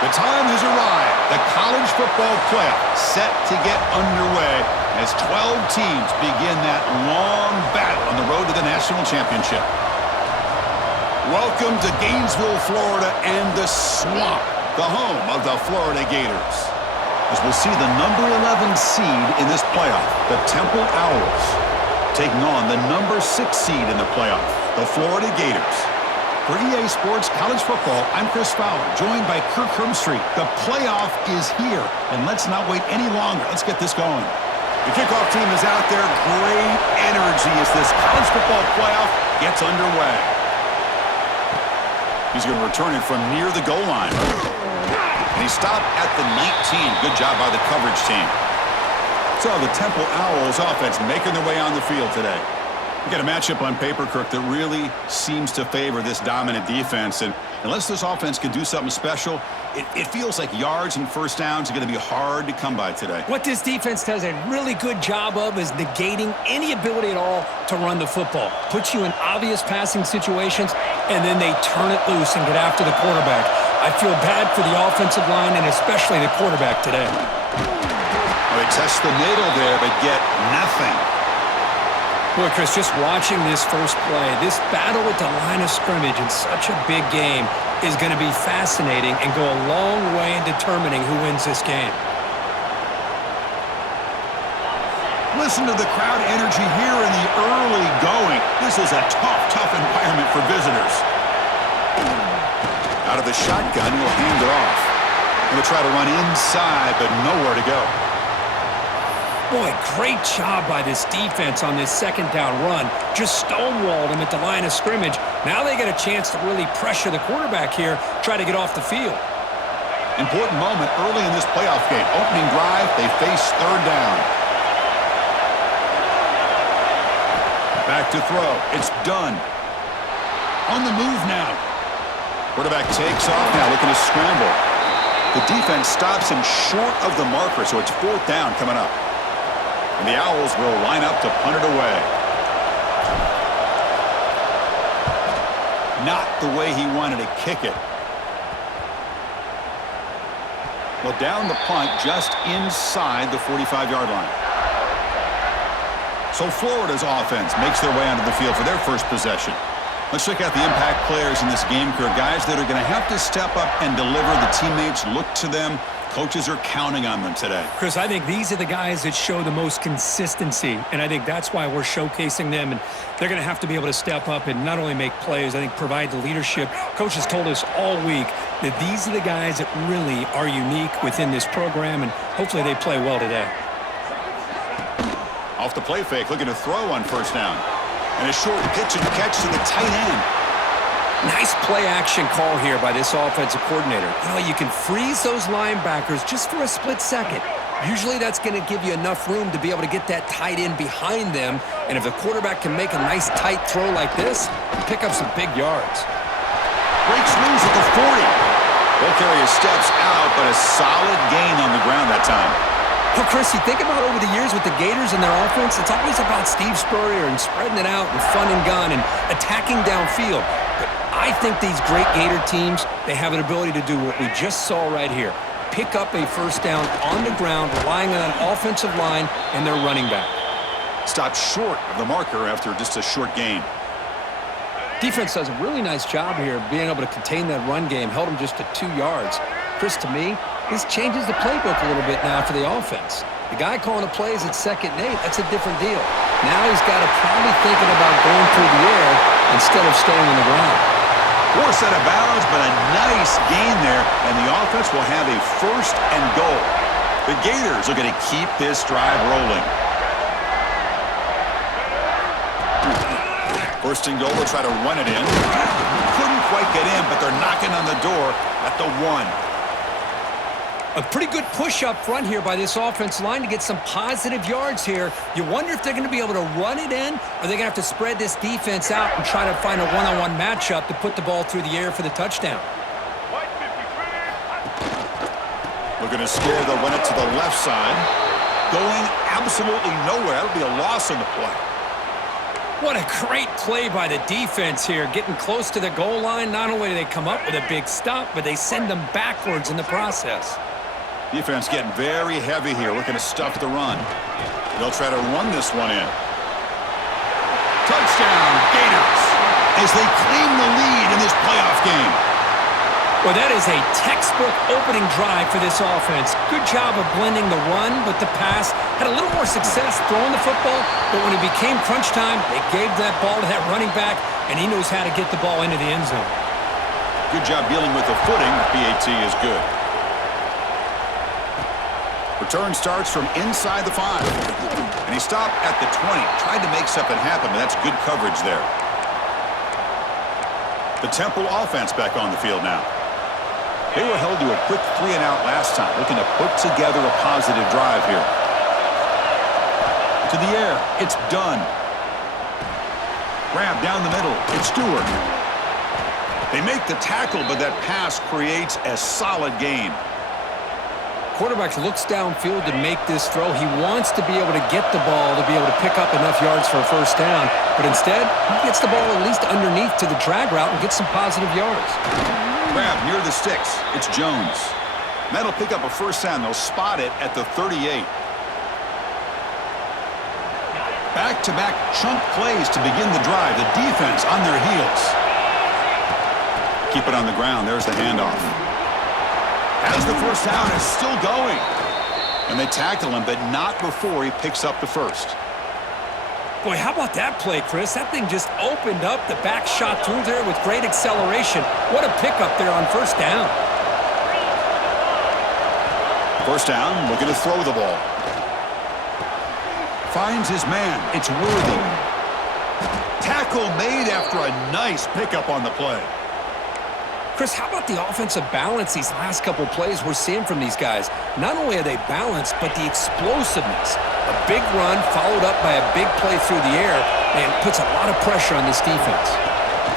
The time has arrived. The college football playoff set to get underway as 12 teams begin that long battle on the road to the national championship. Welcome to Gainesville, Florida, and the Swamp, the home of the Florida Gators. As we'll see the number 11 seed in this playoff, the Temple Owls, taking on the number 6 seed in the playoff, the Florida Gators. For EA Sports College Football, I'm Chris Fowler, joined by Kirk Hermstreet. The playoff is here, and let's not wait any longer. Let's get this going. The kickoff team is out there. Great energy as this college football playoff gets underway. He's going to return it from near the goal line. And he stopped at the 19. Good job by the coverage team. So the Temple Owls offense making their way on the field today. We got a matchup on paper, Kirk, that really seems to favor this dominant defense. And unless this offense can do something special, it feels like yards and first downs are going to be hard to come by today. What this defense does a really good job of is negating any ability at all to run the football. Puts you in obvious passing situations, and then they turn it loose and get after the quarterback. I feel bad for the offensive line and especially the quarterback today. Well, they test the middle there, but get nothing. Boy, Chris, just watching this first play, this battle at the line of scrimmage in such a big game is going to be fascinating and go a long way in determining who wins this game. Listen to the crowd energy here in the early going. This is a tough environment for visitors. Out of the shotgun, he'll hand it off. He'll try to run inside, but nowhere to go. Boy, great job by this defense on this second down run. Just stonewalled him at the line of scrimmage. Now they get a chance to really pressure the quarterback here, try to get off the field. Important moment early in this playoff game. Opening drive, they face third down. Back to throw. It's done. On the move now. Quarterback takes off now, looking to scramble. The defense stops him short of the marker, so it's fourth down coming up. And the Owls will line up to punt it away. Not the way he wanted to kick it. Well, down the punt just inside the 45-yard line. So Florida's offense makes their way onto the field for their first possession. Let's check out the impact players in this game, crew. Guys that are going to have to step up and deliver. The teammates look to them. Coaches are counting on them today. Chris, I think these are the guys that show the most consistency, and I think that's why we're showcasing them, and they're going to have to be able to step up and not only make plays, I think provide the leadership. Coaches told us all week that these are the guys that really are unique within this program, and hopefully they play well today. Off the play fake, looking to throw on first down. And a short pitch and catch to the tight end. Nice play-action call here by this offensive coordinator. You know, you can freeze those linebackers just for a split second. Usually that's going to give you enough room to be able to get that tight end behind them. And if the quarterback can make a nice tight throw like this, pick up some big yards. Breaks loose at the 40. Ball carrier steps out, but a solid gain on the ground that time. Well, Chris, you think about over the years with the Gators and their offense, it's always about Steve Spurrier and spreading it out and fun and gun and attacking downfield. But I think these great Gator teams, they have an ability to do what we just saw right here. Pick up a first down on the ground, relying on an offensive line and their running back. Stopped short of the marker after just a short gain. Defense does a really nice job here being able to contain that run game, held them just to 2 yards. Chris, to me, this changes the playbook a little bit now for the offense. The guy calling the plays at 2nd and 8, that's a different deal. Now he's got to probably thinking about going through the air instead of staying on the ground. Forced out of bounds, but a nice gain there, and the offense will have a first and goal. The Gators are going to keep this drive rolling. First and goal, they'll try to run it in. Couldn't quite get in, but they're knocking on the door at the 1. A pretty good push up front here by this offensive line to get some positive yards here. You wonder if they're going to be able to run it in, or they're going to have to spread this defense out and try to find a one-on-one matchup to put the ball through the air for the touchdown. Looking to score, they'll run it to the left side. Going absolutely nowhere. That'll be a loss on the play. What a great play by the defense here. Getting close to the goal line, not only do they come up with a big stop, but they send them backwards in the process. Defense getting very heavy here, looking to stuff the run. They'll try to run this one in. Touchdown, Gators, as they claim the lead in this playoff game. Well, that is a textbook opening drive for this offense. Good job of blending the run with the pass. Had a little more success throwing the football, but when it became crunch time, they gave that ball to that running back, and he knows how to get the ball into the end zone. Good job dealing with the footing. PAT is good. Return starts from inside the 5. And he stopped at the 20. Tried to make something happen, but that's good coverage there. The Temple offense back on the field now. They were held to a quick 3-and-out last time, looking to put together a positive drive here. To the air, it's done. Grab down the middle, it's Stewart. They make the tackle, but that pass creates a solid gain. Quarterback looks downfield to make this throw. He wants to be able to get the ball to be able to pick up enough yards for a first down, but instead, he gets the ball at least underneath to the drag route and gets some positive yards. Grab near the sticks. It's Jones. That'll pick up a first down. They'll spot it at the 38. Back-to-back chunk plays to begin the drive. The defense on their heels. Keep it on the ground. There's the handoff. As the first down is still going. And they tackle him, but not before he picks up the first. Boy, how about that play, Chris? That thing just opened up. The back shot through there with great acceleration. What a pickup there on first down. First down, looking to throw the ball. Finds his man. It's Worthy. Tackle made after a nice pickup on the play. Chris, how about the offensive balance these last couple plays we're seeing from these guys? Not only are they balanced, but the explosiveness. A big run followed up by a big play through the air, and puts a lot of pressure on this defense.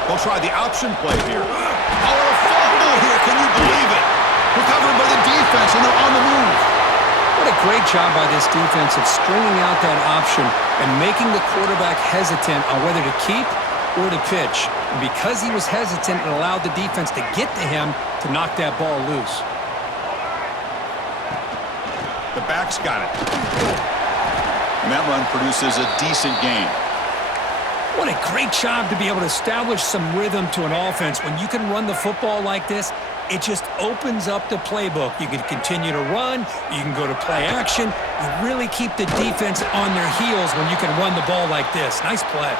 They'll try the option play here. Oh, a fumble here. Can you believe it? Recovered by the defense, and they're on the move. What a great job by this defense of stringing out that option and making the quarterback hesitant on whether to keep or to pitch. And because he was hesitant, it allowed the defense to get to him to knock that ball loose. The back's got it. And that run produces a decent gain. What a great job to be able to establish some rhythm to an offense. When you can run the football like this, it just opens up the playbook. You can continue to run. You can go to play action. You really keep the defense on their heels when you can run the ball like this. Nice play.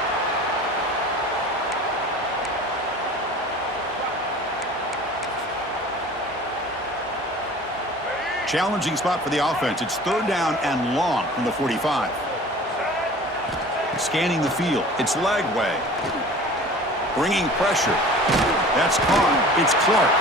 Challenging spot for the offense. It's third down and long from the 45. Scanning the field. It's Lagway. Bringing pressure. That's caught. It's Clark.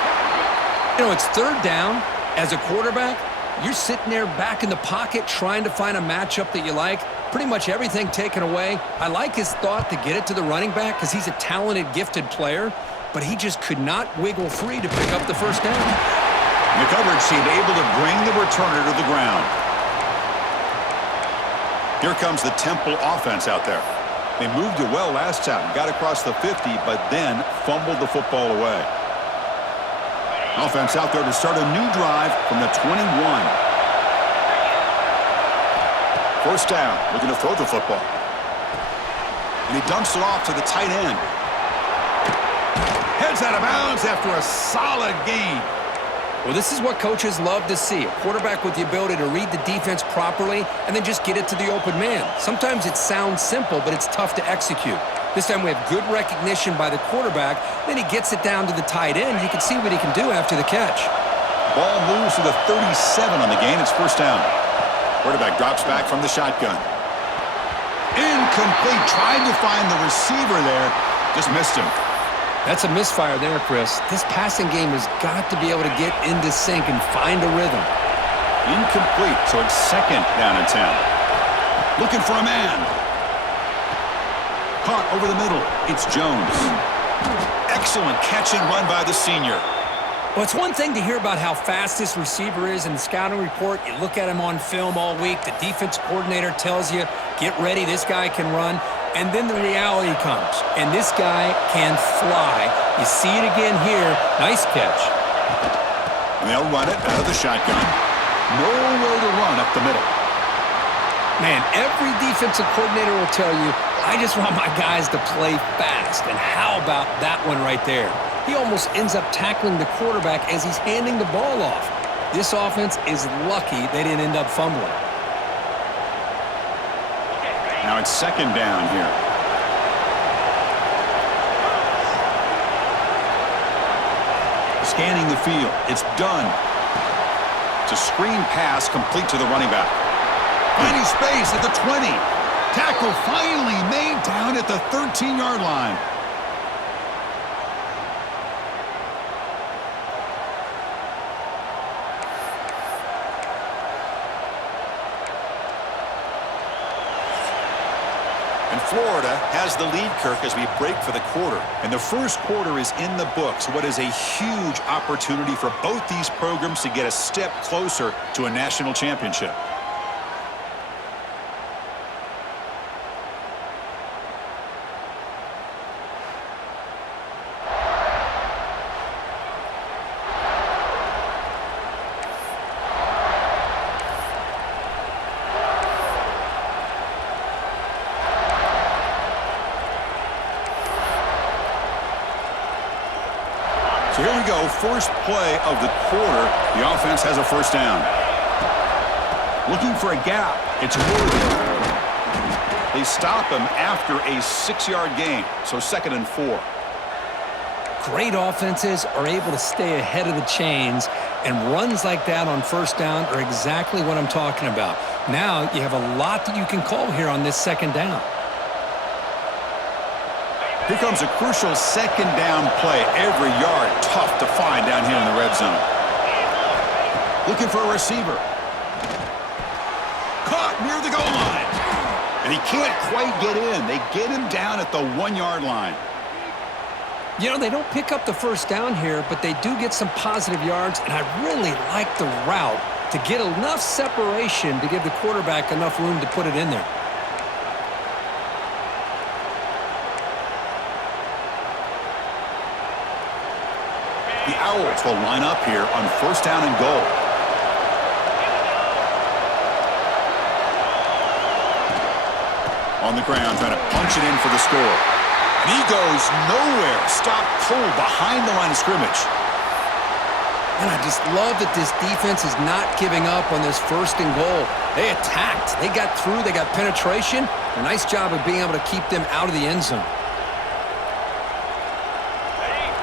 You know, it's third down. As a quarterback, you're sitting there back in the pocket trying to find a matchup that you like. Pretty much everything taken away. I like his thought to get it to the running back because he's a talented, gifted player, but he just could not wiggle free to pick up the first down. The coverage seemed able to bring the returner to the ground. Here comes the Temple offense out there. They moved it well last time, got across the 50, but then fumbled the football away. Offense out there to start a new drive from the 21. First down, looking to throw the football. And he dumps it off to the tight end. Heads out of bounds after a solid gain. Well, this is what coaches love to see. A quarterback with the ability to read the defense properly and then just get it to the open man. Sometimes it sounds simple, but it's tough to execute. This time we have good recognition by the quarterback. Then he gets it down to the tight end. You can see what he can do after the catch. Ball moves to the 37 on the gain. It's first down. Quarterback drops back from the shotgun. Incomplete. Tried to find the receiver there. Just missed him. That's a misfire there, Chris. This passing game has got to be able to get into sync and find a rhythm. Incomplete, so it's second down and 10. Looking for a man. Caught over the middle. It's Jones. Excellent catch and run by the senior. Well, it's one thing to hear about how fast this receiver is in the scouting report. You look at him on film all week. The defense coordinator tells you, get ready, this guy can run. And then the reality comes, and this guy can fly. You see it again here. Nice catch. And they'll run it out of the shotgun. Nowhere to run up the middle. Man, every defensive coordinator will tell you, I just want my guys to play fast. And how about that one right there? He almost ends up tackling the quarterback as he's handing the ball off. This offense is lucky they didn't end up fumbling. Now it's second down here. Scanning the field. It's done. It's a screen pass complete to the running back. Finding space at the 20. Tackle finally made down at the 13-yard line. And Florida has the lead, Kirk, as we break for the quarter. And the first quarter is in the books. What is a huge opportunity for both these programs to get a step closer to a national championship. So here we go, first play of the quarter. The offense has a first down. Looking for a gap. It's Worthy. They stop him after a 6-yard gain, so 2nd and 4. Great offenses are able to stay ahead of the chains, and runs like that on first down are exactly what I'm talking about. Now you have a lot that you can call here on this second down. Here comes a crucial second down play. Every yard tough to find down here in the red zone. Looking for a receiver. Caught near the goal line. And he can't quite get in. They get him down at the 1-yard line. You know, they don't pick up the first down here, but they do get some positive yards, and I really like the route to get enough separation to give the quarterback enough room to put it in there. The Owls will line up here on first down and goal. On the ground, trying to punch it in for the score. And he goes nowhere. Stopped cold behind the line of scrimmage. And I just love that this defense is not giving up on this first and goal. They attacked. They got through. They got penetration. A nice job of being able to keep them out of the end zone.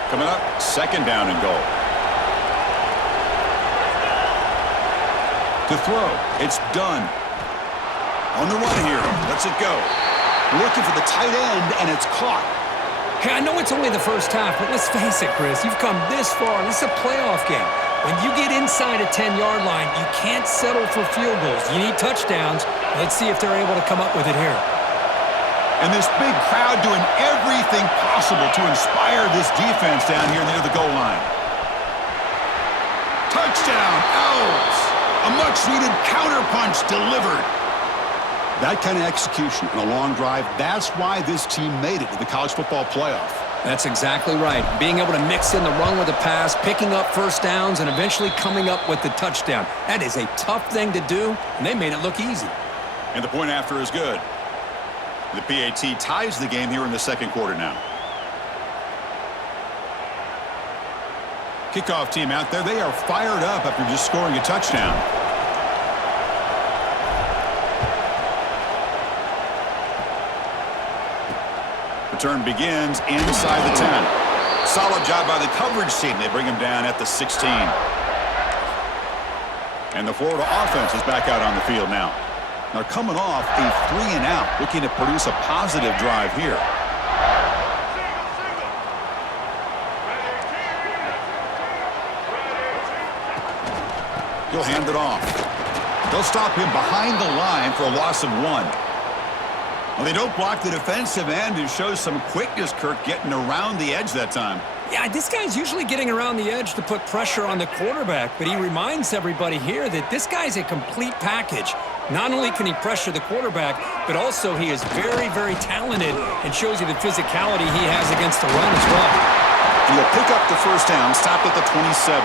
Coming up, second down and goal. To throw, it's done. On the run here, lets it go. Looking for the tight end, and it's caught. Hey, I know it's only the first half, but let's face it, Chris. You've come this far. This is a playoff game. When you get inside a 10-yard line, you can't settle for field goals. You need touchdowns. Let's see if they're able to come up with it here. And this big crowd doing everything possible to inspire this defense down here near the goal line. Touchdown, Owls! A much-needed counterpunch delivered. That kind of execution on a long drive, that's why this team made it to the college football playoff. That's exactly right. Being able to mix in the run with the pass, picking up first downs, and eventually coming up with the touchdown. That is a tough thing to do, and they made it look easy. And the point after is good. The PAT ties the game here in the second quarter now. Kickoff team out there, they are fired up after just scoring a touchdown. Return begins inside the 10. Solid job by the coverage team. They bring him down at the 16. And the Florida offense is back out on the field now. They're coming off a 3-and-out, looking to produce a positive drive here. He'll hand it off. They'll stop him behind the line for a loss of 1. Well, they don't block the defensive end, who shows some quickness, Kirk, getting around the edge that time. Yeah, this guy's usually getting around the edge to put pressure on the quarterback, but he reminds everybody here that this guy's a complete package. Not only can he pressure the quarterback, but also he is very, very talented and shows you the physicality he has against the run as well. And he'll pick up the first down, stopped at the 27.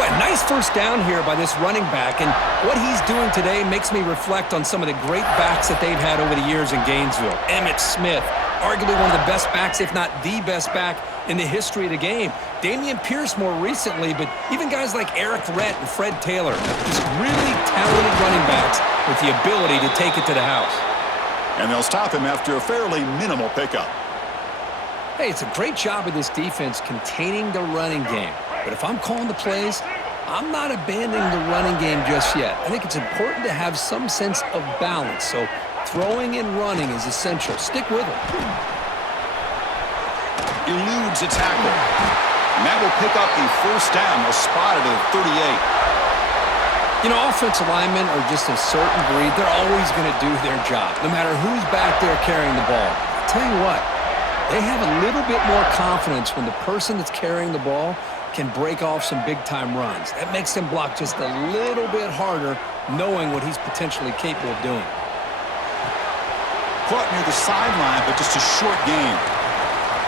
Well, nice first down here by this running back, and what he's doing today makes me reflect on some of the great backs that they've had over the years in Gainesville. Emmitt Smith, arguably one of the best backs, if not the best back in the history of the game. Dameon Pierce more recently, but even guys like Eric Rhett and Fred Taylor, just really talented running backs with the ability to take it to the house. And they'll stop him after a fairly minimal pickup. Hey, it's a great job of this defense containing the running game. But if I'm calling the plays, I'm not abandoning the running game just yet. I think it's important to have some sense of balance. So throwing and running is essential. Stick with it. Eludes a tackle. And that will pick up the first down. They'll spot it at 38. You know, offensive linemen are just a certain breed. They're always going to do their job, no matter who's back there carrying the ball. I'll tell you what, they have a little bit more confidence when the person that's carrying the ball can break off some big-time runs. That makes them block just a little bit harder, knowing what he's potentially capable of doing. Caught near the sideline, but just a short game.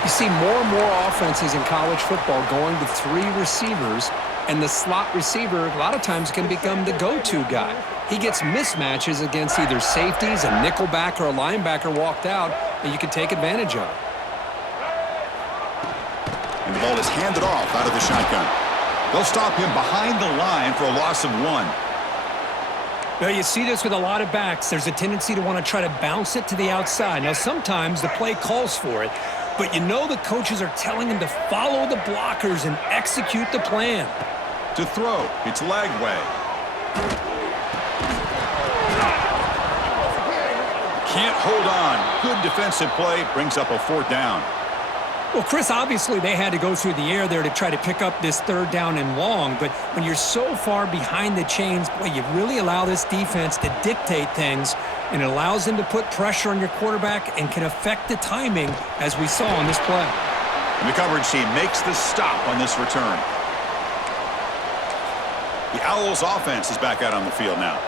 You see more and more offenses in college football going to 3 receivers, and the slot receiver a lot of times can become the go-to guy. He gets mismatches against either safeties, a nickelback, or a linebacker walked out, and you can take advantage of it. And the ball is handed off out of the shotgun. They'll stop him behind the line for a loss of 1. Well, you see this with a lot of backs. There's a tendency to want to try to bounce it to the outside. Now, sometimes the play calls for it, but you know the coaches are telling him to follow the blockers and execute the plan. To throw, it's leg way. Can't hold on. Good defensive play. Brings up a 4th down. Well, Chris, obviously they had to go through the air there to try to pick up this 3rd down and long, but when you're so far behind the chains, boy, you really allow this defense to dictate things, and it allows them to put pressure on your quarterback and can affect the timing, as we saw on this play. And the coverage team makes the stop on this return. The Owls offense is back out on the field now.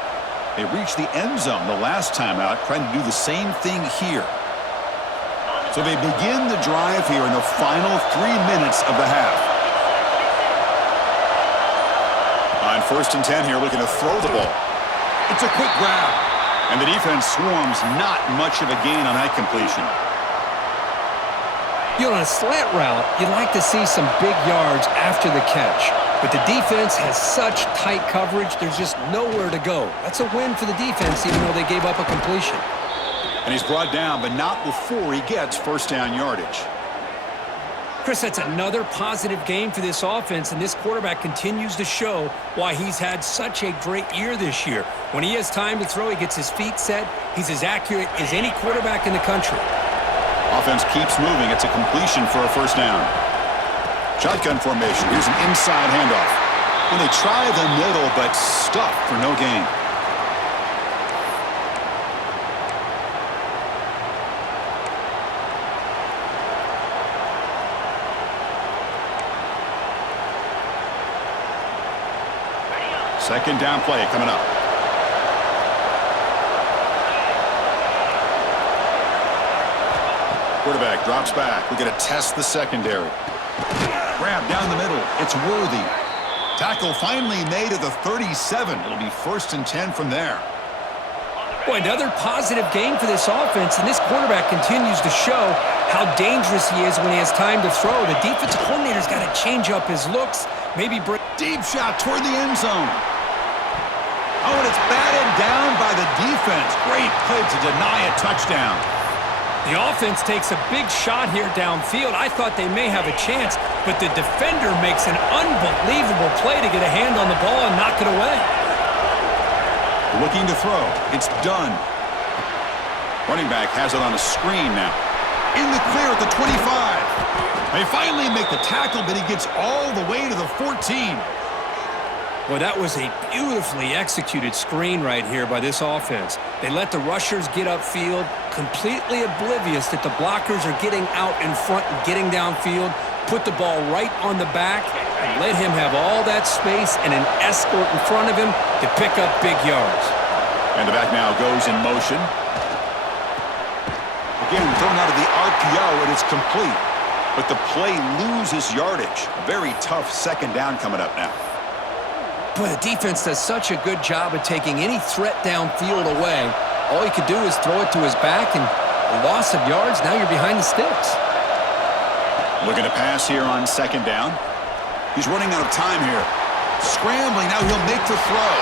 They reached the end zone the last time out, trying to do the same thing here. So they begin the drive here in the final 3 minutes of the half. On 1st and 10 here, looking to throw the ball. It's a quick grab. And the defense swarms, not much of a gain on that completion. You know, on a slant route, you'd like to see some big yards after the catch. But the defense has such tight coverage, there's just nowhere to go. That's a win for the defense, even though they gave up a completion. And he's brought down, but not before he gets first down yardage. Chris, that's another positive game for this offense, and this quarterback continues to show why he's had such a great year this year. When he has time to throw, he gets his feet set. He's as accurate as any quarterback in the country. Offense keeps moving. It's a completion for a first down. Shotgun formation. Here's an inside handoff. And they try the middle, but stuffed for no gain. Second down play coming up. Quarterback drops back. We're going to test the secondary. Grab down the middle. It's Worthy. Tackle finally made at the 37. It'll be 1st and 10 from there. Boy, another positive game for this offense, and this quarterback continues to show how dangerous he is when he has time to throw. The defensive coordinator's got to change up his looks, maybe break. Deep shot toward the end zone. Oh, and it's batted down by the defense. Great play to deny a touchdown. The offense takes a big shot here downfield. I thought they may have a chance, but the defender makes an unbelievable play to get a hand on the ball and knock it away. Looking to throw. It's done. Running back has it on a screen now. In the clear at the 25. They finally make the tackle, but he gets all the way to the 14. Well, that was a beautifully executed screen right here by this offense. They let the rushers get upfield, completely oblivious that the blockers are getting out in front and getting downfield, put the ball right on the back, and let him have all that space and an escort in front of him to pick up big yards. And the back now goes in motion. Again, thrown out of the RPO, and it's complete. But the play loses yardage. Very tough second down coming up now. Boy, the defense does such a good job of taking any threat downfield away. All you could do is throw it to his back, and a loss of yards, now you're behind the sticks. Looking to pass here on second down. He's running out of time here. Scrambling, now he'll make the throw.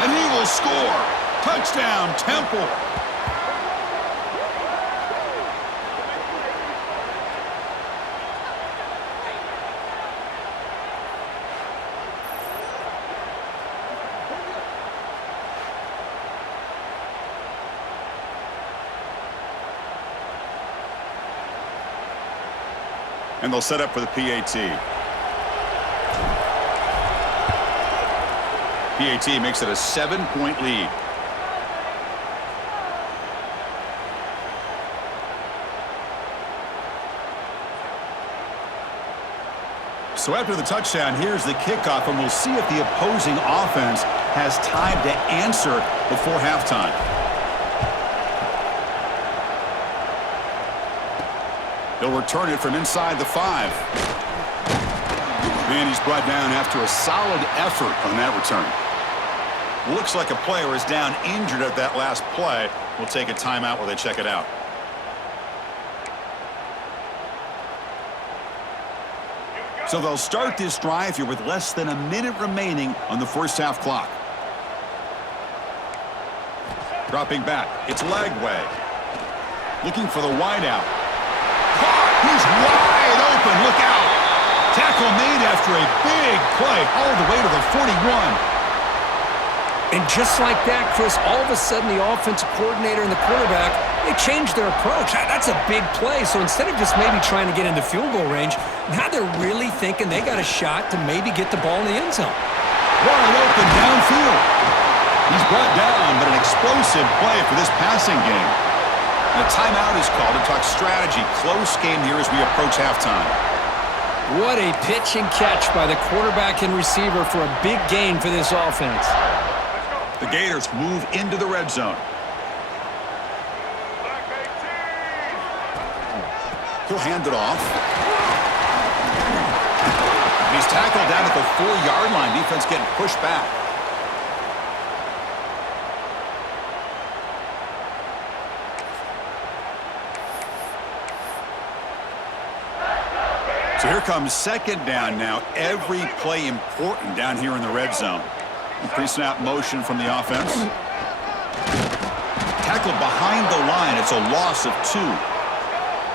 And he will score. Touchdown, Temple. And they'll set up for the PAT. PAT makes it a 7-point lead. So after the touchdown, here's the kickoff, and we'll see if the opposing offense has time to answer before halftime. He'll return it from inside the 5. And he's brought down after a solid effort on that return. Looks like a player is down injured at that last play. We'll take a timeout while they check it out. So they'll start this drive here with less than a minute remaining on the first half clock. Dropping back. It's Lagway. Looking for the wideout. He's wide open. Look out. Tackle made after a big play all the way to the 41. And just like that, Chris, all of a sudden the offensive coordinator and the quarterback, they changed their approach. That's a big play. So instead of just maybe trying to get into field goal range, now they're really thinking they got a shot to maybe get the ball in the end zone. Wide open downfield. He's brought down, but an explosive play for this passing game. And a timeout is called to talk strategy. Close game here as we approach halftime. What a pitch and catch by the quarterback and receiver for a big gain for this offense. The Gators move into the red zone. He'll hand it off. And he's tackled down at the 4-yard line. Defense getting pushed back. So here comes second down now. Every play important down here in the red zone. Pre-snap motion from the offense. Tackled behind the line. It's a loss of 2.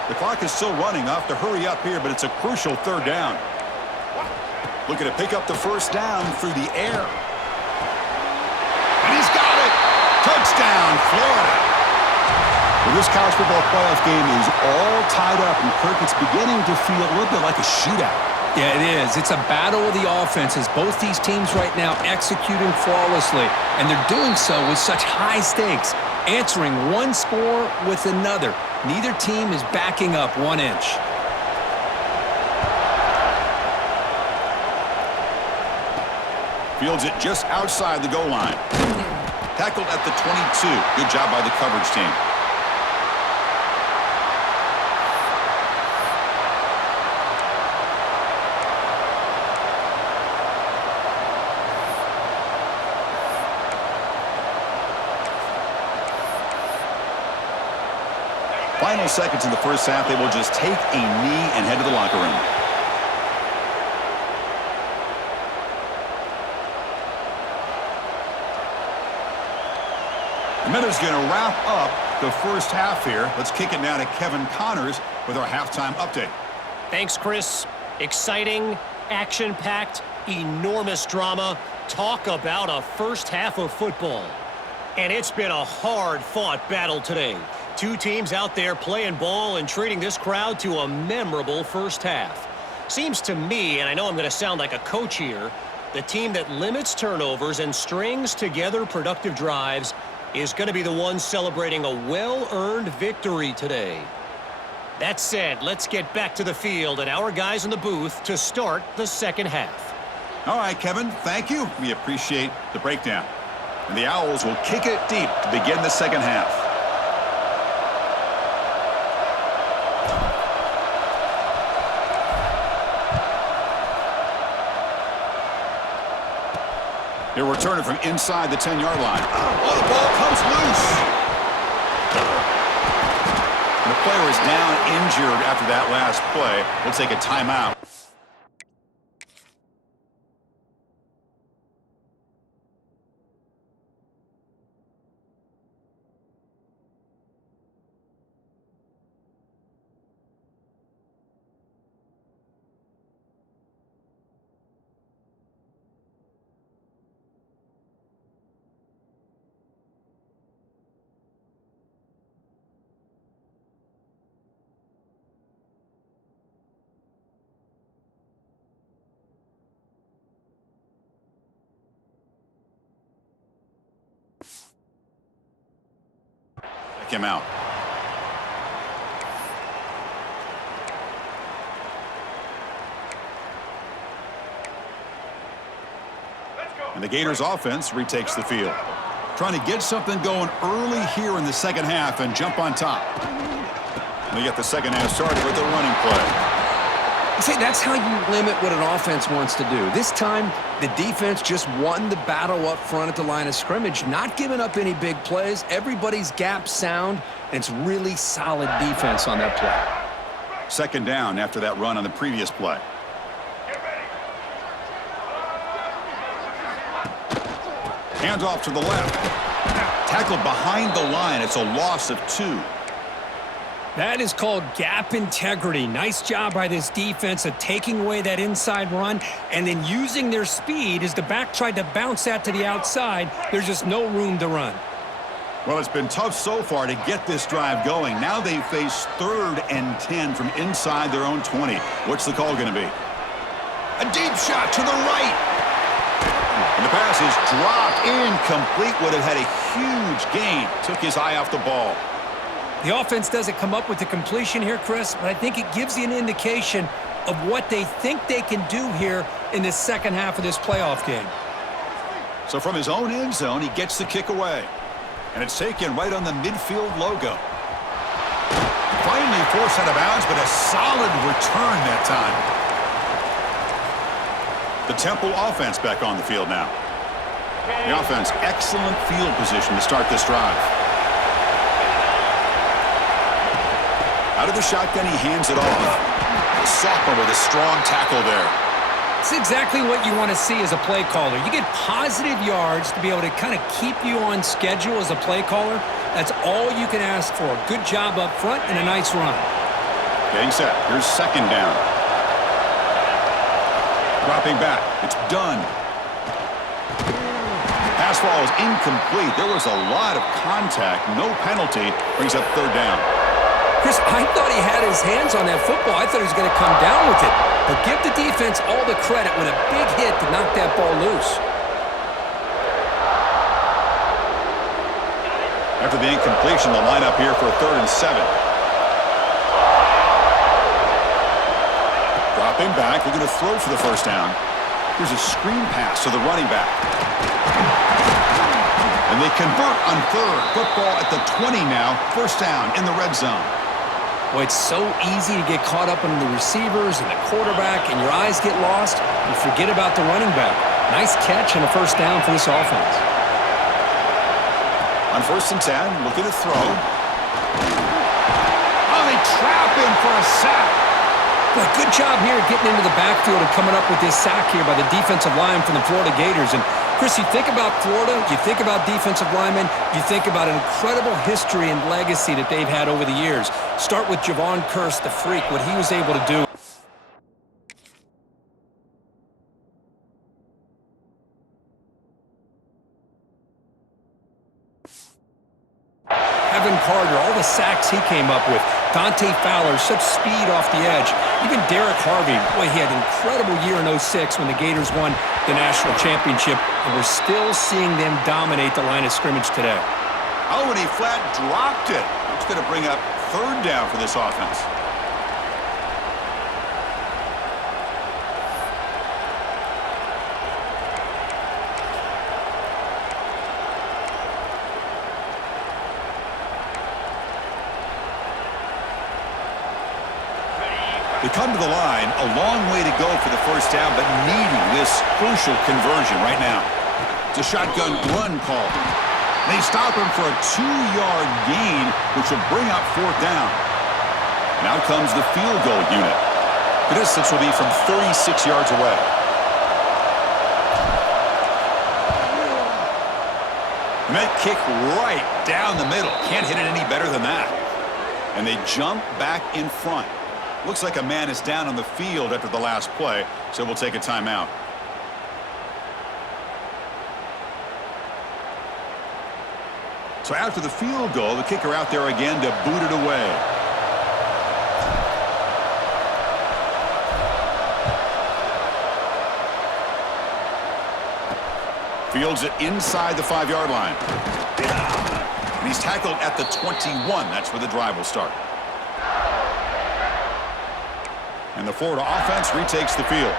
The clock is still running. Off to hurry up here, but it's a crucial third down. Looking to pick up the first down through the air. And he's got it! Touchdown, Florida! Well, this college football playoff game is all tied up, and Kirk, it's beginning to feel a little bit like a shootout. Yeah, it is. It's a battle of the offenses. Both these teams right now executing flawlessly, and they're doing so with such high stakes, answering one score with another. Neither team is backing up 1 inch. Fields it just outside the goal line. Tackled at the 22. Good job by the coverage team. Final seconds in the first half, they will just take a knee and head to the locker room. The minute's going to wrap up the first half here. Let's kick it now to Kevin Connors with our halftime update. Thanks, Chris. Exciting, action-packed, enormous drama. Talk about a first half of football. And it's been a hard-fought battle today. Two teams out there playing ball and treating this crowd to a memorable first half. Seems to me, and I know I'm going to sound like a coach here, the team that limits turnovers and strings together productive drives is going to be the one celebrating a well-earned victory today. That said, let's get back to the field and our guys in the booth to start the second half. All right, Kevin, thank you. We appreciate the breakdown. And the Owls will kick it deep to begin the second half. They're returning from inside the 10-yard line. Oh, the ball comes loose. And the player is down injured after that last play. We'll take a timeout. Check him out. And the Gators offense retakes the field. Trying to get something going early here in the second half and jump on top. And they get the second half started with a running play. See, that's how you limit what an offense wants to do. This time, the defense just won the battle up front at the line of scrimmage, not giving up any big plays. Everybody's gap sound, and it's really solid defense on that play. Second down after that run on the previous play. Hands off to the left. Tackled behind the line. It's a loss of 2. That is called gap integrity. Nice job by this defense of taking away that inside run and then using their speed as the back tried to bounce that to the outside. There's just no room to run. Well, it's been tough so far to get this drive going. Now they face 3rd and 10 from inside their own 20. What's the call going to be? A deep shot to the right. And the pass is dropped. Incomplete. Would have had a huge gain. Took his eye off the ball. The offense doesn't come up with the completion here, Chris, but I think it gives you an indication of what they think they can do here in the second half of this playoff game. So from his own end zone, he gets the kick away. And it's taken right on the midfield logo. Finally forced out of bounds, but a solid return that time. The Temple offense back on the field now. The offense, excellent field position to start this drive. Out of the shotgun, he hands it off. The sophomore with a strong tackle there. It's exactly what you want to see as a play caller. You get positive yards to be able to kind of keep you on schedule as a play caller. That's all you can ask for. Good job up front and a nice run. Getting set. Here's second down. Dropping back. It's done. Pass ball is incomplete. There was a lot of contact. No penalty. Brings up third down. Chris, I thought he had his hands on that football. I thought he was going to come down with it. But give the defense all the credit with a big hit to knock that ball loose. After the incompletion, the lineup here for a 3rd and 7. Dropping back. We're going to throw for the first down. Here's a screen pass to the running back. And they convert on 3rd. Football at the 20 now. First down in the red zone. Boy, it's so easy to get caught up in the receivers and the quarterback, and your eyes get lost. You forget about the running back. Nice catch and a first down for this offense. On 1st and 10, looking to throw. Oh, they trap him for a sack. Boy, good job here getting into the backfield and coming up with this sack here by the defensive line from the Florida Gators. And Chris, you think about Florida, you think about defensive linemen, you think about an incredible history and legacy that they've had over the years. Start with Javon Curse, the freak, what he was able to do. Evan Carter, all the sacks he came up with. Dante Fowler, such speed off the edge. Even Derek Harvey, boy, he had an incredible year in 06 when the Gators won the national championship, and we're still seeing them dominate the line of scrimmage today. Oh, and he flat dropped it. It's going to bring up third down for this offense. They come to the line, a long way to go for the first down, but needing this crucial conversion right now. It's a shotgun run call. They stop him for a 2-yard gain, which will bring up fourth down. And out comes the field goal unit. The distance will be from 36 yards away. And that kick right down the middle. Can't hit it any better than that. And they jump back in front. Looks like a man is down on the field after the last play, so we'll take a timeout. So after the field goal, the kicker out there again to boot it away. Fields it inside the 5-yard line. And he's tackled at the 21. That's where the drive will start. And the Florida offense retakes the field.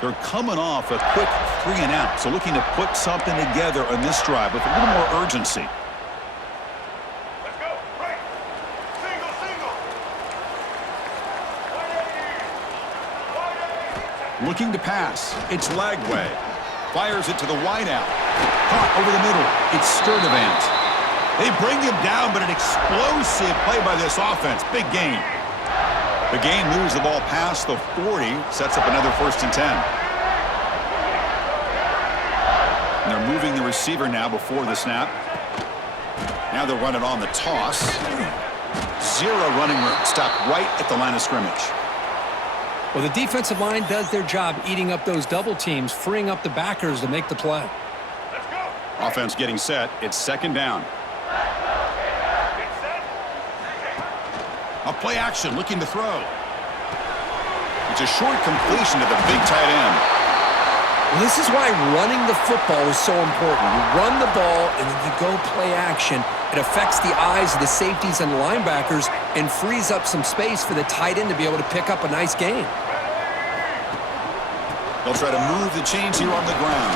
They're coming off a quick 3-and-out, so looking to put something together on this drive with a little more urgency. Let's go. Right. Single, single. 180. Looking to pass. It's Lagway. Fires it to the wideout. Caught over the middle. It's Sturdivant. They bring him down, but an explosive play by this offense. Big gain. The gain moves the ball past the 40, sets up another 1st and 10. And they're moving the receiver now before the snap. Now they're running on the toss. 0 running room. Stopped right at the line of scrimmage. Well, the defensive line does their job eating up those double teams, freeing up the backers to make the play. Let's go. Offense getting set. It's 2nd down. Get set. A play action, looking to throw. It's a short completion to the big tight end. Well, this is why running the football is so important. You run the ball, and then you go play action. It affects the eyes of the safeties and linebackers and frees up some space for the tight end to be able to pick up a nice gain. They'll try to move the chains here on the ground.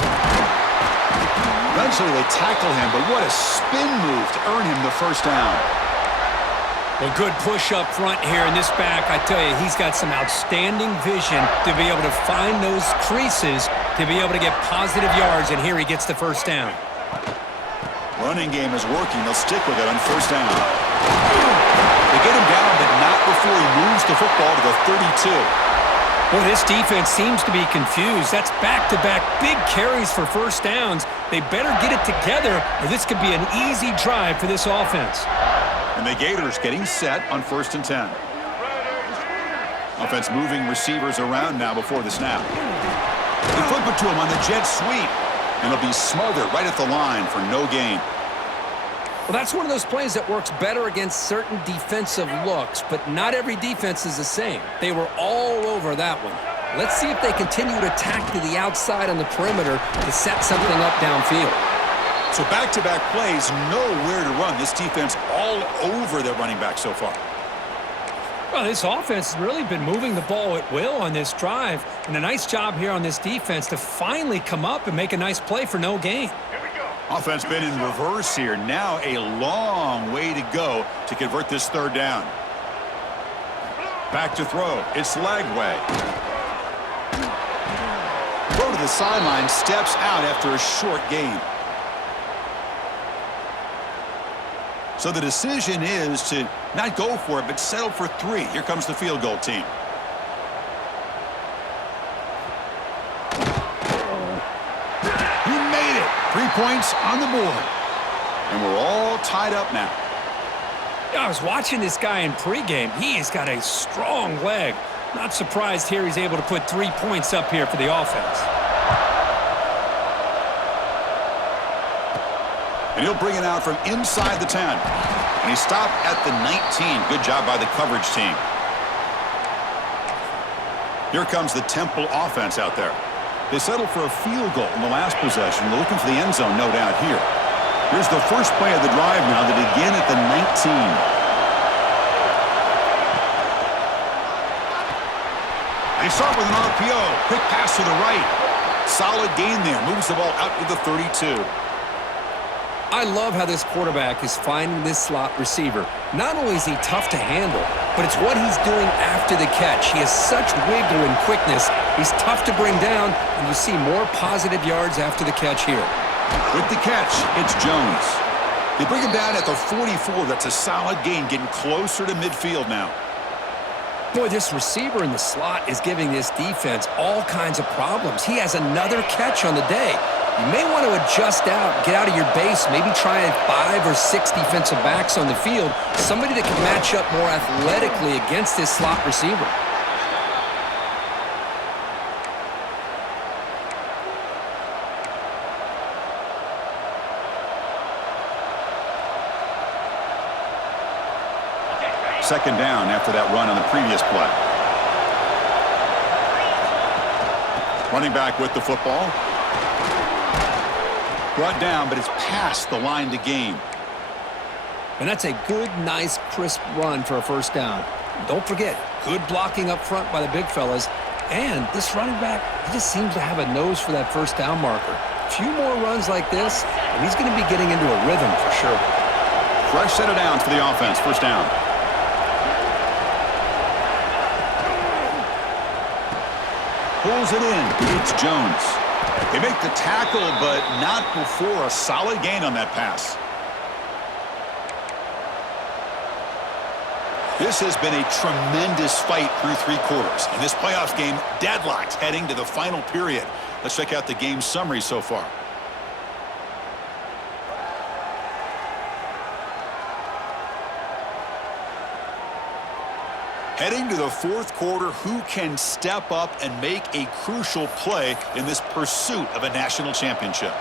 Eventually, they tackle him, but what a spin move to earn him the first down. Well, good push up front here in this back. I tell you, he's got some outstanding vision to be able to find those creases, to be able to get positive yards, and here he gets the first down. Running game is working. They'll stick with it on first down. They get him down, but not before he moves the football to the 32. Well, this defense seems to be confused. That's back-to-back big carries for first downs. They better get it together, or this could be an easy drive for this offense. And the Gators getting set on 1st and 10. Offense moving receivers around now before the snap. They flip it to him on the jet sweep. And he'll be smothered right at the line for no gain. Well, that's one of those plays that works better against certain defensive looks, but not every defense is the same. They were all over that one. Let's see if they continue to attack to the outside on the perimeter to set something up downfield. So back-to-back plays, nowhere to run. This defense all over their running back so far. Well, this offense has really been moving the ball at will on this drive, and a nice job here on this defense to finally come up and make a nice play for no gain. Here we go. Offense been in reverse here. Now a long way to go to convert this 3rd down. Back to throw. It's Lagway. Throw to the sideline, steps out after a short gain. So the decision is to not go for it, but settle for 3. Here comes the field goal team. He made it. 3 points on the board. And we're all tied up now. I was watching this guy in pregame. He has got a strong leg. Not surprised here he's able to put 3 points up here for the offense. And he'll bring it out from inside the 10. And he stopped at the 19. Good job by the coverage team. Here comes the Temple offense out there. They settled for a field goal in the last possession. They're looking for the end zone, no doubt, here. Here's the first play of the drive now. They begin at the 19. They start with an RPO. Quick pass to the right. Solid gain there. Moves the ball out to the 32. I love how this quarterback is finding this slot receiver. Not only is he tough to handle, but it's what he's doing after the catch. He has such wiggle and quickness. He's tough to bring down, and you see more positive yards after the catch here. With the catch, it's Jones. They bring him down at the 44. That's a solid gain, getting closer to midfield now. Boy, this receiver in the slot is giving this defense all kinds of problems. He has another catch on the day. You may want to adjust out, get out of your base, maybe try 5 or 6 defensive backs on the field, somebody that can match up more athletically against this slot receiver. Second down after that run on the previous play. Running back with the football. Brought down, but it's past the line to gain. And that's a good, nice, crisp run for a first down. Don't forget, good blocking up front by the big fellas. And this running back, he just seems to have a nose for that first down marker. A few more runs like this, and he's going to be getting into a rhythm for sure. Fresh set of downs for the offense. First down. Pulls it in. It's Jones. They make the tackle, but not before a solid gain on that pass. This has been a tremendous fight through 3 quarters. In this playoff game, deadlocked heading to the final period. Let's check out the game summary so far. Heading to the 4th quarter, who can step up and make a crucial play in this pursuit of a national championship?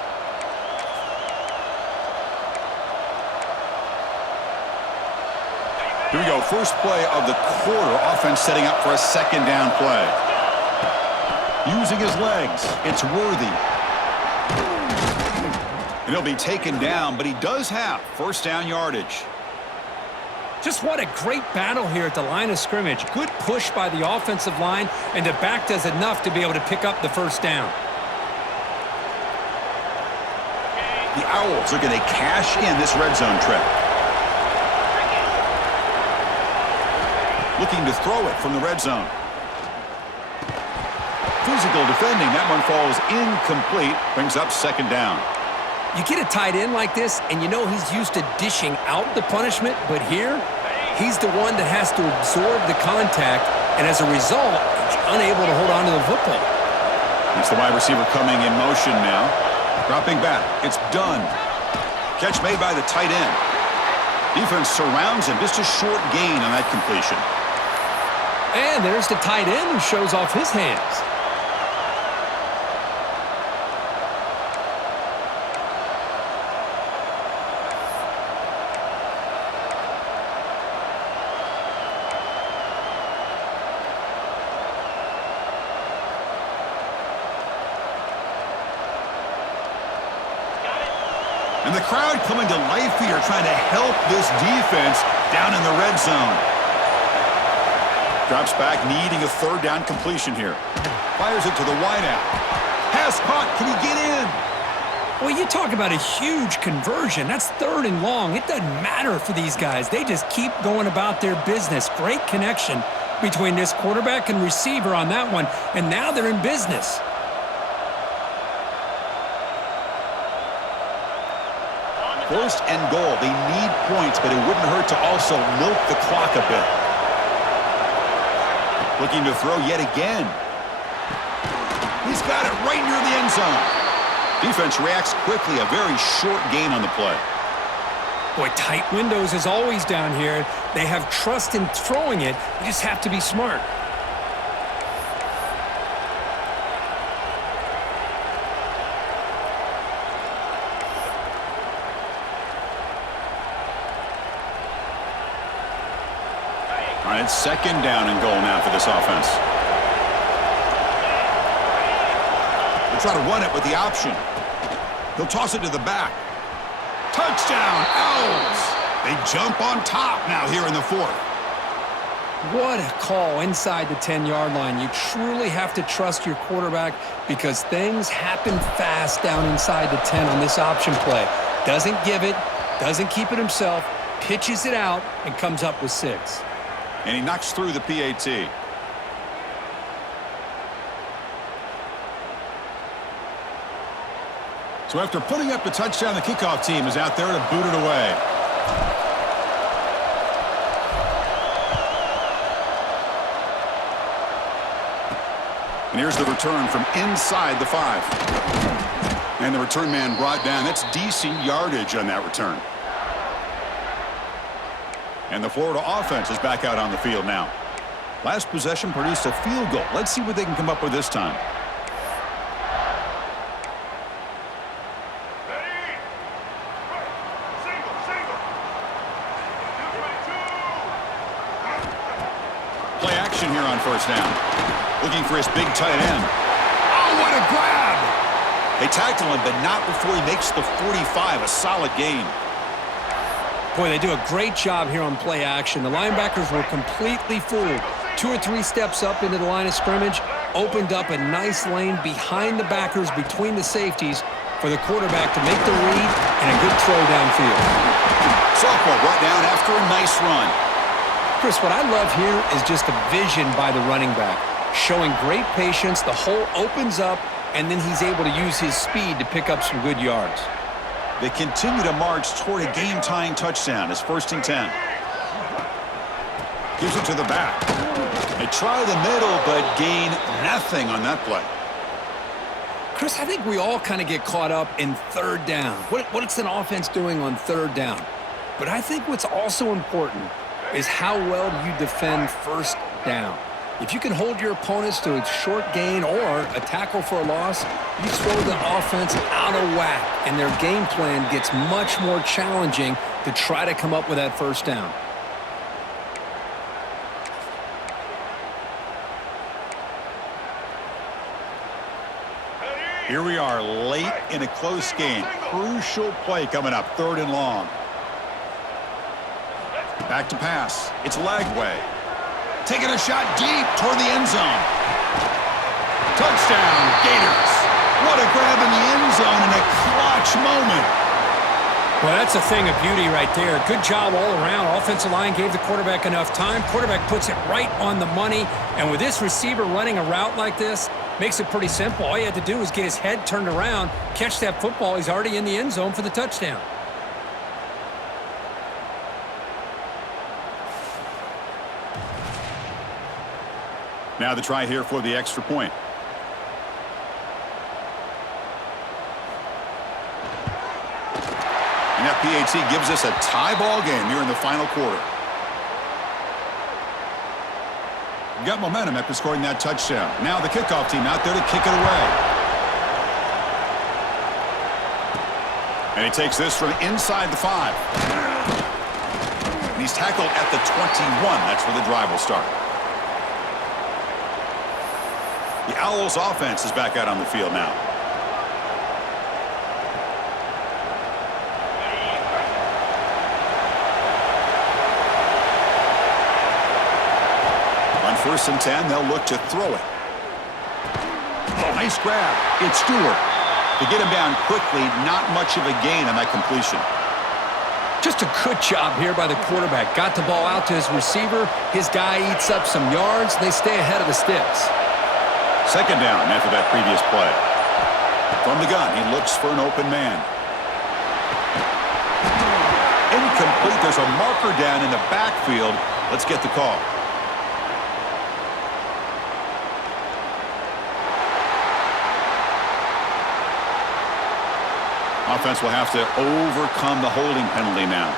Here we go, first play of the quarter. Offense setting up for a second down play. Using his legs, it's Worthy. And he'll be taken down, but he does have first down yardage. Just what a great battle here at the line of scrimmage. Good push by the offensive line, and the back does enough to be able to pick up the first down. The Owls are going to cash in this red zone trip. Looking to throw it from the red zone. Physical defending. That one falls incomplete. Brings up second down. You get a tight end like this, and you know he's used to dishing out the punishment, but here, he's the one that has to absorb the contact, and as a result, he's unable to hold on to the football. It's the wide receiver coming in motion now. Dropping back. It's done. Catch made by the tight end. Defense surrounds him. Just a short gain on that completion. And there's the tight end who shows off his hands. And the crowd coming to life here, trying to help this defense down in the red zone. Drops back, needing a third down completion here. Fires it to the wideout. Pass caught. Can he get in? Well, you talk about a huge conversion. That's 3rd and long. It doesn't matter for these guys. They just keep going about their business. Great connection between this quarterback and receiver on that one, and now they're in business. First and goal. They need points, but it wouldn't hurt to also milk the clock a bit. Looking to throw yet again. He's got it right near the end zone. Defense reacts quickly. A very short gain on the play. Boy, tight windows is always down here. They have trust in throwing it. You just have to be smart. All right, it's second down and goal now for this offense. They'll try to run it with the option. He'll toss it to the back. Touchdown, Owls! They jump on top now here in the 4th. What a call inside the 10-yard line. You truly have to trust your quarterback because things happen fast down inside the 10 on this option play. Doesn't give it, doesn't keep it himself, pitches it out, and comes up with 6. And he knocks through the PAT. So after putting up the touchdown, the kickoff team is out there to boot it away. And here's the return from inside the 5. And the return man brought down. That's decent yardage on that return. And the Florida offense is back out on the field now. Last possession produced a field goal. Let's see what they can come up with this time. Ready? Right. Single, single. 222. Play action here on first down. Looking for his big tight end. Oh, what a grab! They tackle him, but not before he makes the 45. A solid gain. Boy, they do a great job here on play action. The linebackers were completely fooled. 2 or 3 steps up into the line of scrimmage, opened up a nice lane behind the backers, between the safeties, for the quarterback to make the read and a good throw downfield. Sophomore brought down after a nice run. Chris, what I love here is just the vision by the running back, showing great patience. The hole opens up, and then he's able to use his speed to pick up some good yards. They continue to march toward a game-tying touchdown. It's 1st and 10. Gives it to the back. They try the middle, but gain nothing on that play. Chris, I think we all kind of get caught up in 3rd down. What's an offense doing on 3rd down? But I think what's also important is how well do you defend 1st down. If you can hold your opponents to a short gain or a tackle for a loss, you throw the offense out of whack, and their game plan gets much more challenging to try to come up with that 1st down. Here we are late in a close game. Crucial play coming up, 3rd and long. Back to pass. It's Lagway. Taking a shot deep toward the end zone. Touchdown, Gators. What a grab in the end zone in a clutch moment. Well, that's a thing of beauty right there. Good job all around. Offensive line gave the quarterback enough time. Quarterback puts it right on the money. And with this receiver running a route like this, makes it pretty simple. All you had to do was get his head turned around, catch that football. He's already in the end zone for the touchdown. Now the try here for the extra point. And that PAT gives us a tie ball game here in the final quarter. Got momentum after scoring that touchdown. Now the kickoff team out there to kick it away. And he takes this from inside the 5. And he's tackled at the 21. That's where the drive will start. The Owls offense is back out on the field now. On 1st and 10, they'll look to throw it. Oh, nice grab. It's Stewart. To get him down quickly, not much of a gain on that completion. Just a good job here by the quarterback. Got the ball out to his receiver. His guy eats up some yards. They stay ahead of the sticks. 2nd down after that previous play. From the gun, he looks for an open man. Incomplete. There's a marker down in the backfield. Let's get the call. Offense will have to overcome the holding penalty now.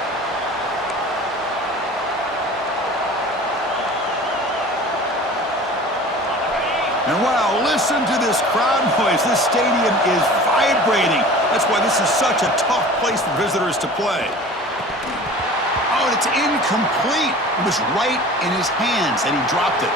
And wow, listen to this crowd noise. This stadium is vibrating. That's why this is such a tough place for visitors to play. Oh, and it's incomplete. It was right in his hands, and he dropped it.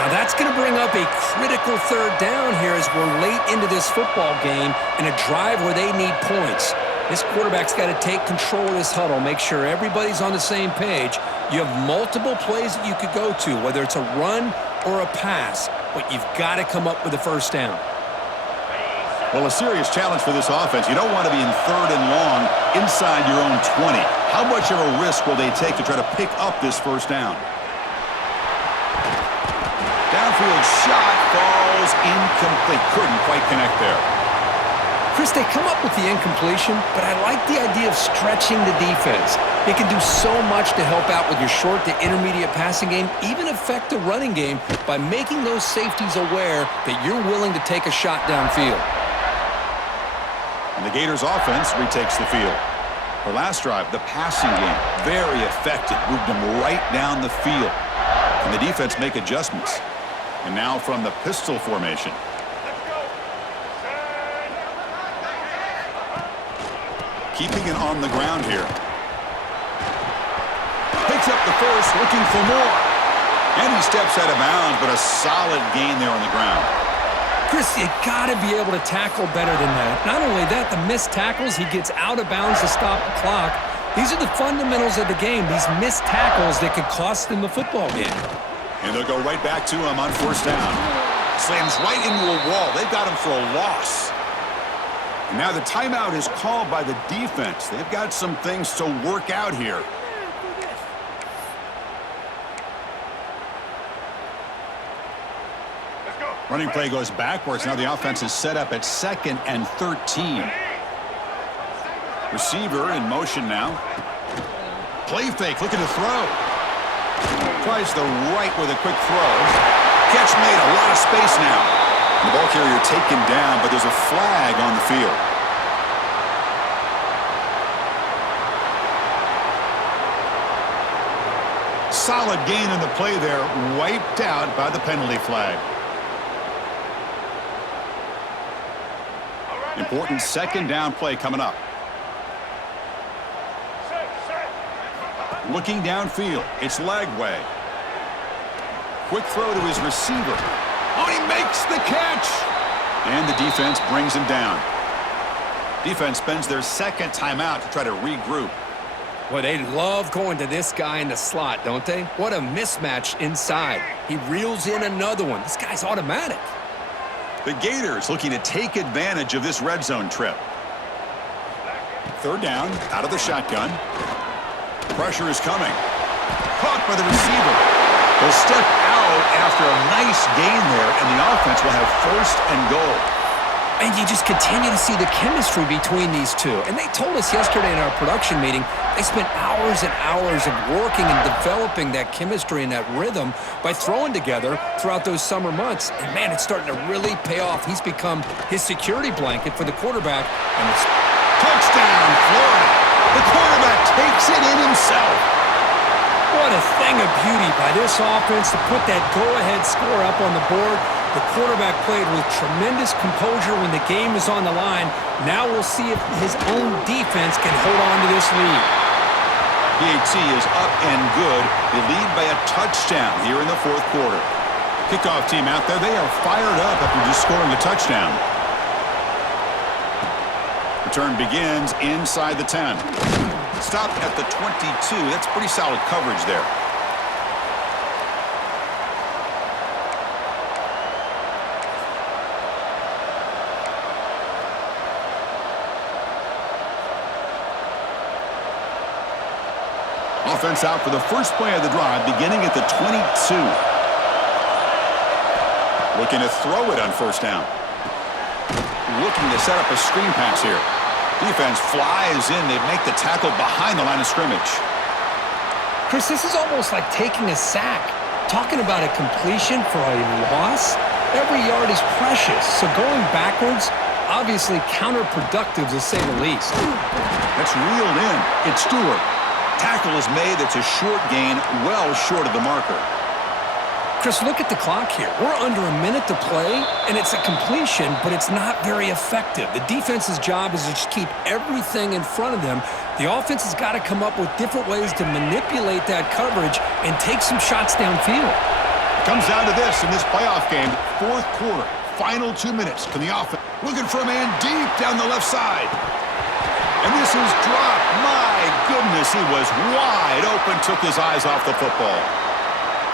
Now that's going to bring up a critical 3rd down here as we're late into this football game in a drive where they need points. This quarterback's got to take control of this huddle, make sure everybody's on the same page. You have multiple plays that you could go to, whether it's a run or a pass, but you've got to come up with a 1st down. Well, a serious challenge for this offense. You don't want to be in 3rd and long inside your own 20. How much of a risk will they take to try to pick up this 1st down? downfield shot falls incomplete. Couldn't quite connect there. Chris, they come up with the incompletion, but I like the idea of stretching the defense. It can do so much to help out with your short to intermediate passing game, even affect the running game by making those safeties aware that you're willing to take a shot downfield. And the Gators offense retakes the field. The last drive, the passing game, very effective. Moved them right down the field. And the defense make adjustments. And now from the pistol formation. Keeping it on the ground here. Picks up the first, looking for more. And he steps out of bounds, but a solid gain there on the ground. Chris, you got to be able to tackle better than that. Not only that, the missed tackles, he gets out of bounds to stop the clock. These are the fundamentals of the game. These missed tackles that could cost them the football game. And they'll go right back to him on first down. Slams right into a wall. They've got him for a loss. And now the timeout is called by the defense. They've got some things to work out here. Running play goes backwards. Now the offense is set up at 2nd and 13. Receiver in motion now. Play fake, looking to throw. Tries the right with a quick throw. Catch made, a lot of space now. The ball carrier taken down, but there's a flag on the field. Solid gain in the play there, wiped out by the penalty flag. Important second down play coming up. Looking downfield, it's Lagway. Quick throw to his receiver. Oh, he makes the catch! And the defense brings him down. Defense spends their second timeout to try to regroup. Boy, they love going to this guy in the slot, don't they? What a mismatch inside. He reels in another one. This guy's automatic. The Gators looking to take advantage of this red zone trip. Third down, out of the shotgun. Pressure is coming. Caught by the receiver. They'll step out after a nice gain there, and the offense will have 1st and goal. And you just continue to see the chemistry between these two. And they told us yesterday in our production meeting, they spent hours and hours of working and developing that chemistry and that rhythm by throwing together throughout those summer months. And, man, it's starting to really pay off. He's become his security blanket for the quarterback. And it's touchdown, Florida. The quarterback takes it in himself. What a thing of beauty by this offense to put that go-ahead score up on the board. The quarterback played with tremendous composure when the game is on the line. Now we'll see if his own defense can hold on to this lead. PAT is up and good. They lead by a touchdown here in the 4th quarter. Kickoff team out there. They are fired up after just scoring a touchdown. Return begins inside the 10. Stopped at the 22. That's pretty solid coverage there. Offense out for the first play of the drive, beginning at the 22. Looking to throw it on first down. Looking to set up a screen pass here. Defense flies in. They make the tackle behind the line of scrimmage. Chris, this is almost like taking a sack. Talking about a completion for a loss, every yard is precious. So going backwards, obviously counterproductive to say the least. That's reeled in. It's Stewart. Tackle is made. It's a short gain, well short of the marker. Chris, look at the clock here. We're under a minute to play, and it's a completion, but it's not very effective. The defense's job is to just keep everything in front of them. The offense has got to come up with different ways to manipulate that coverage and take some shots downfield. It comes down to this in this playoff game. 4th quarter, final 2 minutes. Can the offense looking for a man deep down the left side. And this is dropped. My goodness, he was wide open, took his eyes off the football.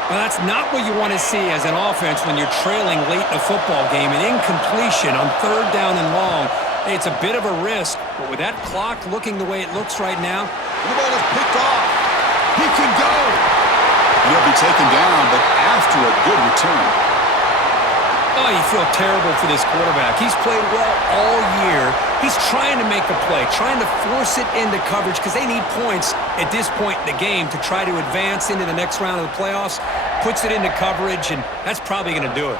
Well, that's not what you want to see as an offense when you're trailing late in a football game. An incompletion on 3rd down and long. Hey, it's a bit of a risk, but with that clock looking the way it looks right now, the ball is picked off. He can go. And he'll be taken down, but after a good return. Oh, you feel terrible for this quarterback. He's played well all year. He's trying to make a play, trying to force it into coverage because they need points at this point in the game to try to advance into the next round of the playoffs. Puts it into coverage, and that's probably going to do it.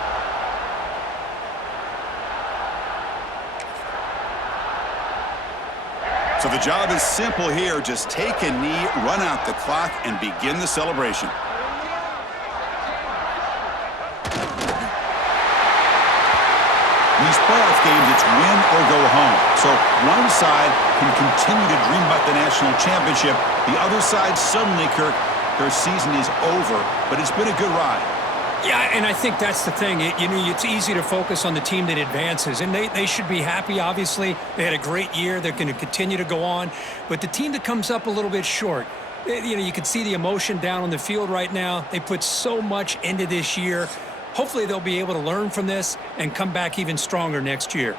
So the job is simple here. Just take a knee, run out the clock, and begin the celebration. These playoff games, it's win or go home. So one side can continue to dream about the national championship. The other side, suddenly, Kirk, their season is over. But it's been a good ride. Yeah, and I think that's the thing. It's easy to focus on the team that advances, and they should be happy, obviously. They had a great year. They're going to continue to go on. But the team that comes up a little bit short, you can see the emotion down on the field right now. They put so much into this year. Hopefully they'll be able to learn from this and come back even stronger next year.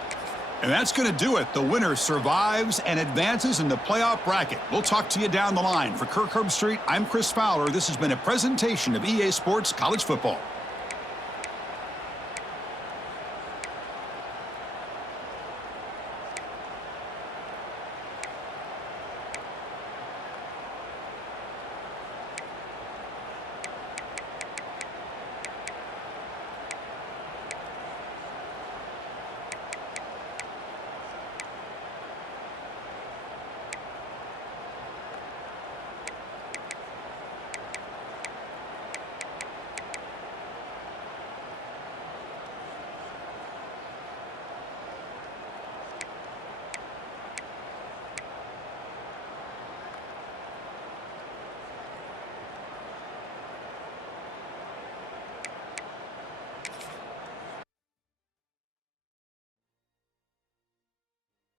And that's going to do it. The winner survives and advances in the playoff bracket. We'll talk to you down the line. For Kirk Herbstreit, I'm Chris Fowler. This has been a presentation of EA Sports College Football.